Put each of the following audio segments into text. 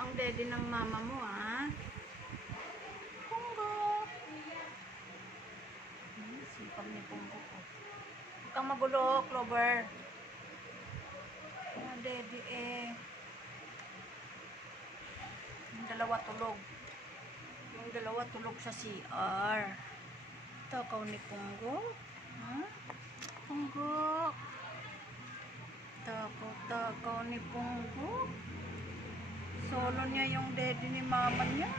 ang daddy ng mama mo, ha? Punggo. Sipag ni Punggo ko. Huwag kang magulo, Clover. Ang daddy yung dalawa tulog. Yung dalawa tulog sa CR. Takaw ni Punggo. Ha? Punggo. Takaw ni Punggo. Solo niya yung daddy ni mama niya.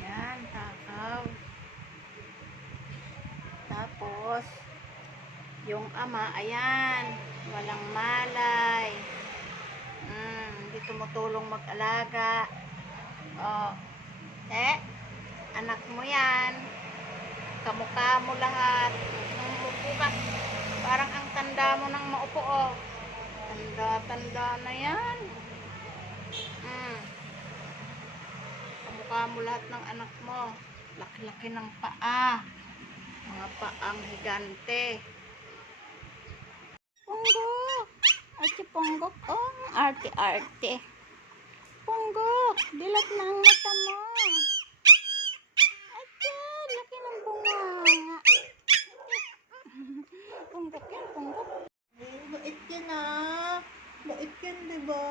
Yan, takaw. Tapos, yung ama, ayan, walang malay. Hindi tumutulong mag-alaga. Oh, anak mo yan. Kamukha mo lahat. Umupo ka. Parang ang tanda mo nang maupo, oh. Tanda na yan. Kamukha mo lahat ng anak mo. Laki-laki ng paa. Mga paang higante. Punggo! Ay, si Punggo, oh, arte-arte. Punggo, dilat na ang mata mo. Ay, laki ng bunga. Punggo yan, Punggo. Bait yan, ah. Bait yan, diba?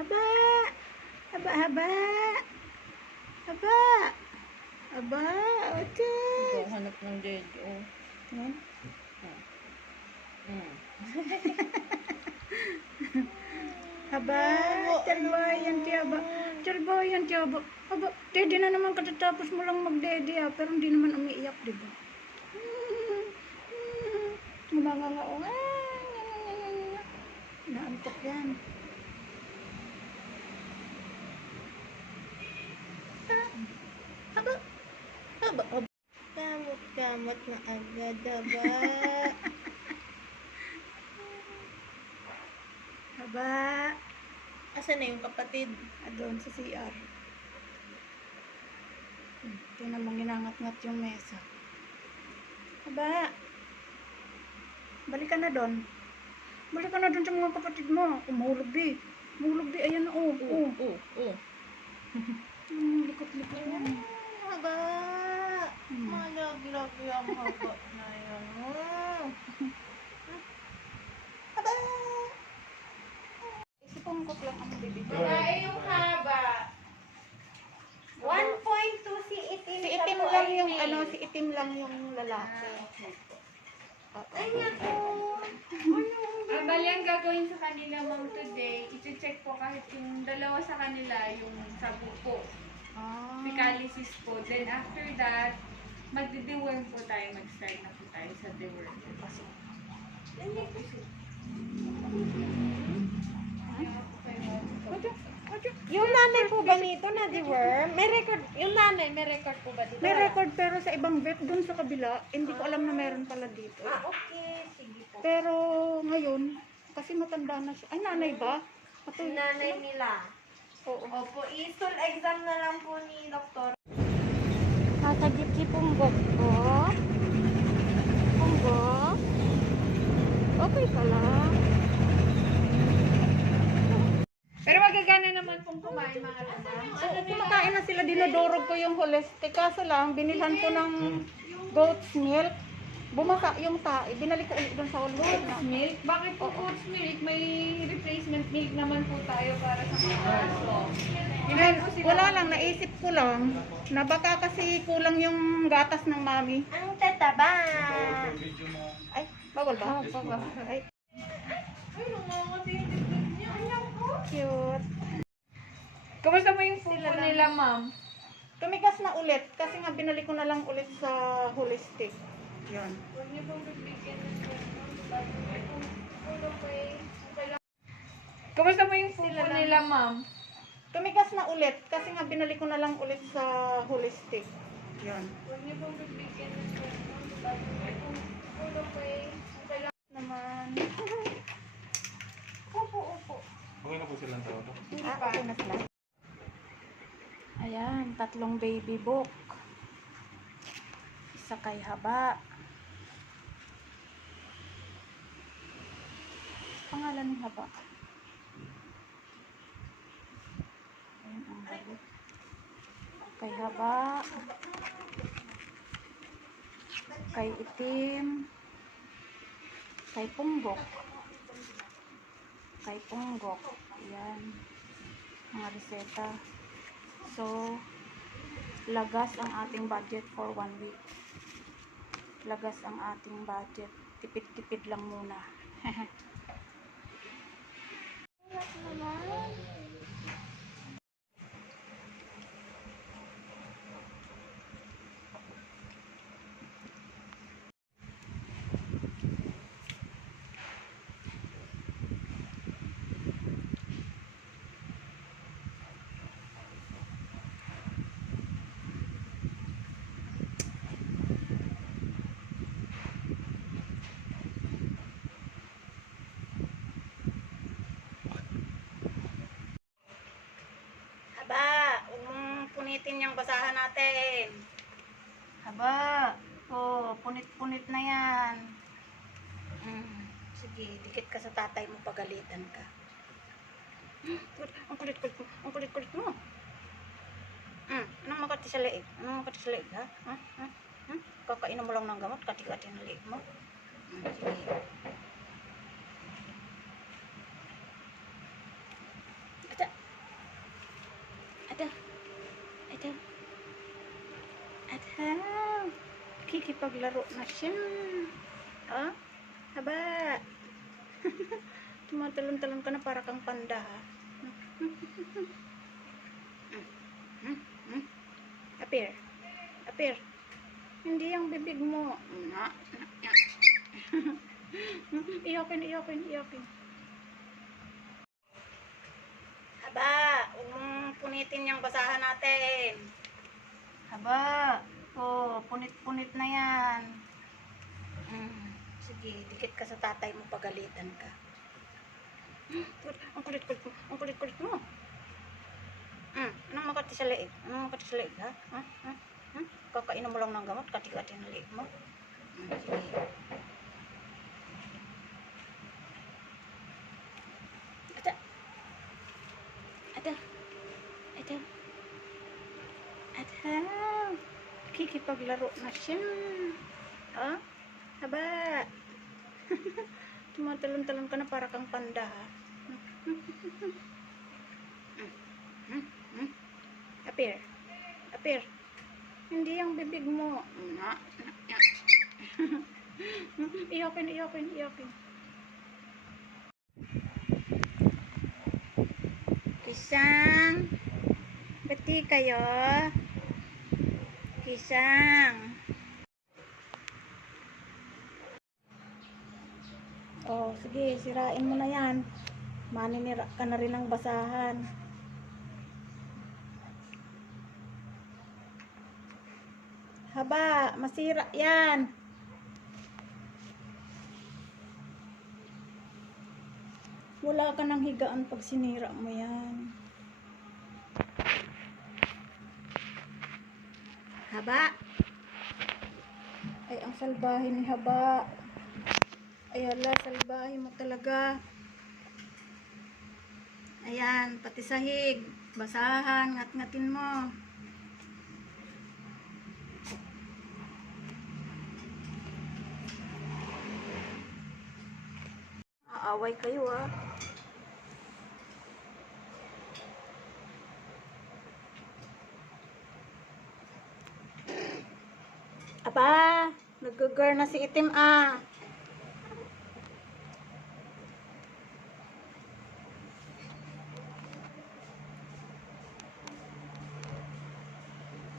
Haba! Haba, haba! Haba! Haba! Okay. Ito, hanap ng dedo. Haba, charbayan tiyaba. Charbayan tiyaba. Haba, dede na naman katatapos mo lang magdede, ah. Pero hindi naman umiiyak, diba? Gumangangao. Naantok yan. Haba. Haba, haba. Kamot-kamot na agad, haba. Haba. Asan na yung kapatid? Doon sa CR. Tingnan mo, ginangat-ngat yung mesa. Haba. Balik ka na doon. Balik ka na doon sa mga kapatid mo. Mahulog di. Mahulog di. Ayan, oh. Likot-likot yan. Haba. Malaglag yung haba na yan. Haba. Isipungkot lang ang bibig. Ay, yung haba. 1.2 si itim. Si itim lang yung si itim lang yung lalaki. Ay, ako. Bali ang gagawin sa kanila, ma'am, today, i-check po kahit yung dalawa sa kanila, yung sa buko. Fecalysis po. Then after that, magde-deworm po tayo. Mag-start na po tayo sa deworm. Yung nanay po ba nito na deworm? May record, yung nanay, may record po ba dito? May record pero sa ibang vet dun sa kabila, hindi ko alam na meron pala dito. Okay. Sige po. Pero ngayon, kasi matanda na siya. Ay, nanay ba? Si nanay nila. Oo. Opo, i-stool exam na lang po ni doktor. Tatagip si Punggo ko. Punggo. Okay pala. Pero magagana naman pong kumain mga lama. Oo, kumakain na sila. Dinodorog ko yung holistic. Kaso lang, binilhan ko ng goat's milk. Bumasa yung tae. Binalik ko ulit doon sa holistic na. Milk? Bakit po oats milk? May replacement milk naman po tayo para sa mga aso. Wala lang, naisip ko lang na baka kasi kulang yung gatas ng mami. Ang tataba. Ay, bawal ba? Ay, Ay, nangangating-tignan niya. Ayan po. cute. Kamusta mo yung pupo nila, ma'am? Tumigas na ulit kasi nga binalik ko na lang ulit sa holistic. Yan. Huwag niyo pong bibigyan ng Kamusta mo yung pupo nila, ma'am? Tumigas na ulit kasi nga binalik ko na lang ulit sa holistic. Yan. Huwag niyo pong bibigyan ng Naman. Upo. Okay na po silang tao. Okay na sila. Ayan, 3 baby book. Isa kay Haba. Pangalan ni Haba. Ayan ang balik. Kay Haba. Kay Itim. Kay Punggok. Kay Punggok. Ayan. Mga reseta. So, lagas ang ating budget for 1 week. Lagas ang ating budget. Tipid-tipid lang muna. Haba, punitin yung basahan natin. Haba, punit-punit na yan. Sige, dikit ka sa tatay mo, pagalitan ka. Ang kulit-kulit mo, ang kulit-kulit mo. Anong makati sa leeg? Anong makati sa leeg, ha? Kakainom mo lang ng gamot, kati-kati ng leeg mo. Sige. Ata. Kikipaglaro na siya. Oh, haba. Tumatalon-talon ka na para kang panda, ha? Appear. Appear. Hindi yung bibig mo. Iyakin. Haba, punitin yung basahan natin. Haba, punit-punit na yan. Sige, dikit ka sa tatay mo, pagalitan ka. Ang kulit-kulit mo. Anong makati sa leeg? Anong makati sa leeg, ha? Kakainom mo lang ng gamot, kati-kati ng leeg mo. Sige. Ata. Kikipaglaro na siya. Oh, haba. Tumatalon-talon ka na para kang panda, ha? Appear. Appear. Hindi yung bibig mo. Iyakin. Kisang. Bati kayo. Kisang. Oh, sige, sirain mo na yan. Maninira ka na rin ng basahan. Haba, masira yan. Wala ka ng higaan pag sinira mo yan. Haba. Ay, ang salbahe ni Haba. Ay, ala, salbahe mo talaga. Ayan, pati sahig. Basahan, ngat-ngatin mo. Aaway kayo, ha. Aba, nag-girl na si Itim, ah.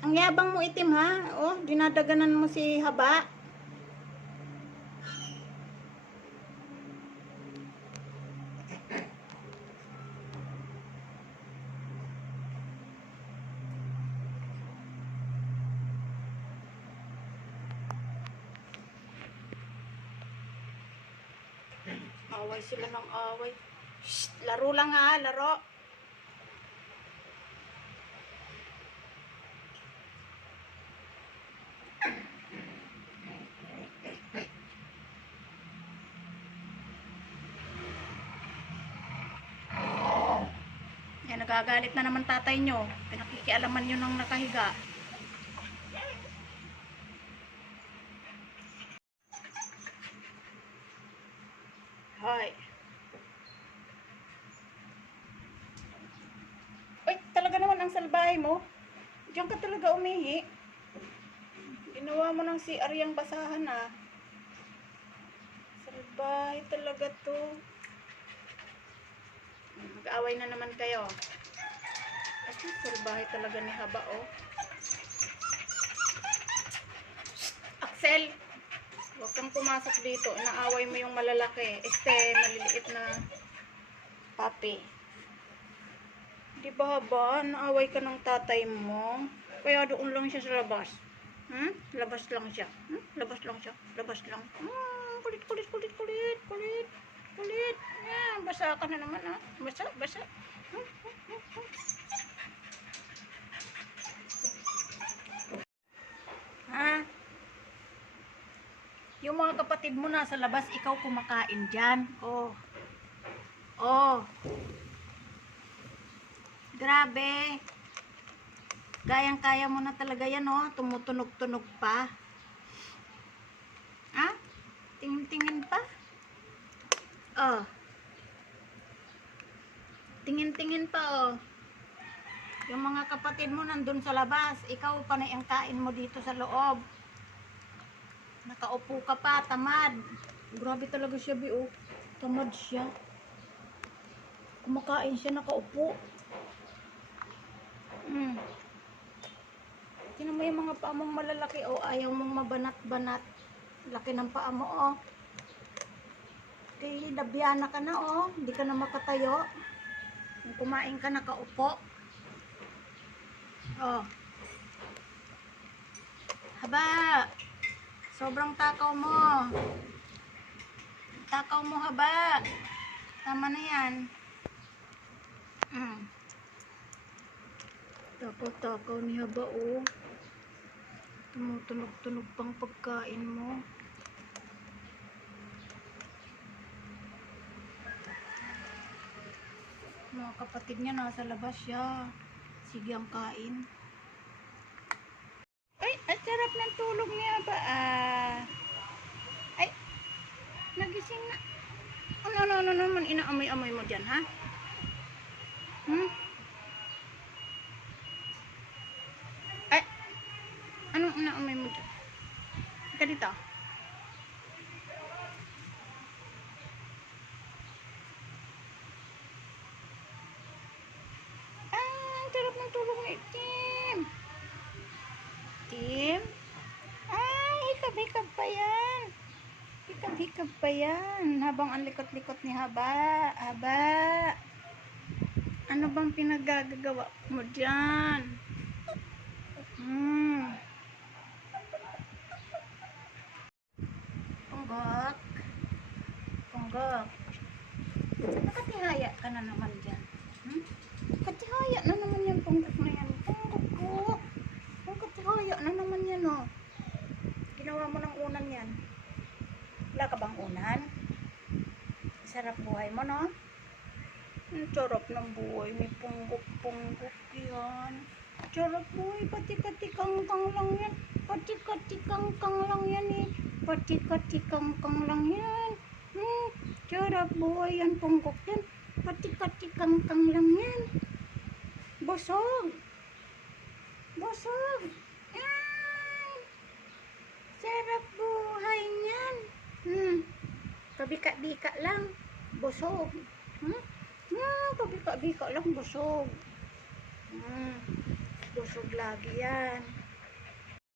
Ang yabang mo, Itim, ha. Oh, dinadaganan mo si Haba. Away sila ng away. Shh, laro lang ha, laro. Yan, nagagalit na naman tatay nyo. Pinakikialaman nyo nang nakahiga. Hoy. Uy, talaga naman ang salbahe mo. Diyan ka talaga umihi. Ginawa mo ng CR yung basahan ah. Salbahe talaga to. Mag-away na naman kayo. Kasi salbahe talaga ni Haba oh. Axel! Huwag kang pumasok dito. Inaaway mo yung malalaki. Maliliit na papi. Di ba Haba? Naaway ka ng tatay mo. Kaya doon lang siya sa labas. Labas lang siya. Labas lang siya. Labas lang. Kulit, kulit, kulit, kulit, kulit. Kulit. Yan, basa ka na naman ha. Basa, basa. Ha? Yung mga kapatid mo nasa labas, ikaw kumakain dyan. Oh. Oh. Grabe. Kayang-kaya mo na talaga yan, oh. Tumutunog-tunog pa. Ha? Tingin-tingin pa. Oh. Tingin-tingin pa, oh. Yung mga kapatid mo nandun sa labas, ikaw pa na ang kain mo dito sa loob. Nakaupo ka pa, tamad. Grabe talaga siya, Bi, oh. Tamad siya. Kumakain siya, nakaupo. Tingnan mo yung mga paa mong malalaki, oh. Ayaw mong mabanat-banat. Laki ng paa mo, oh. Kaya labyana ka na, oh. Hindi ka na makatayo. Kung kumain ka, nakaupo. Oh. Haba. Sobrang takaw mo. Takaw mo, Haba. Tama na yan. Takaw-takaw ni Haba, oh. Tumutunog-tunog pang pagkain mo. Mga kapatid niya nasa labas siya. Sige ang kain. Ay, ang sarap ng tulog niya ba? Ay, nagising na. Ano naman inaamoy-amoy mo dyan, ha? Ay, anong inaamoy mo dyan? Ika dito. Ang sarap ng tulog ni Tim. Tim? Ay, hikab-hikab pa yan. Hikab-hikab pa yan. Habang ang likot-likot ni Haba. Haba. Ano bang pinagagagawa mo dyan? Punggok. Punggok. Nakatihaya ka na naman dyan. Katihaya na naman yan, punggok na yan. Punggok. Katihaya na naman yan, oh. Ginawa mo ng unan yan. Wala ka bang unan? Sarap buhay mo, no? Ang sarap ng buhay ni Punggok-Punggok yan. Sarap buhay, pati-kati-kang-kang lang yan. Pati-kati-kang-kang lang yan, eh. Pati-kati-kang-kang lang yan. Sarap buhay yan, Punggok yan. Pati-kati-kang-kang lang yan. Busog. Busog. Yan. Sarap buhay niyan. Pabika-bika lang. Busog. Pabika-bika lang, busog. Busog lagi yan.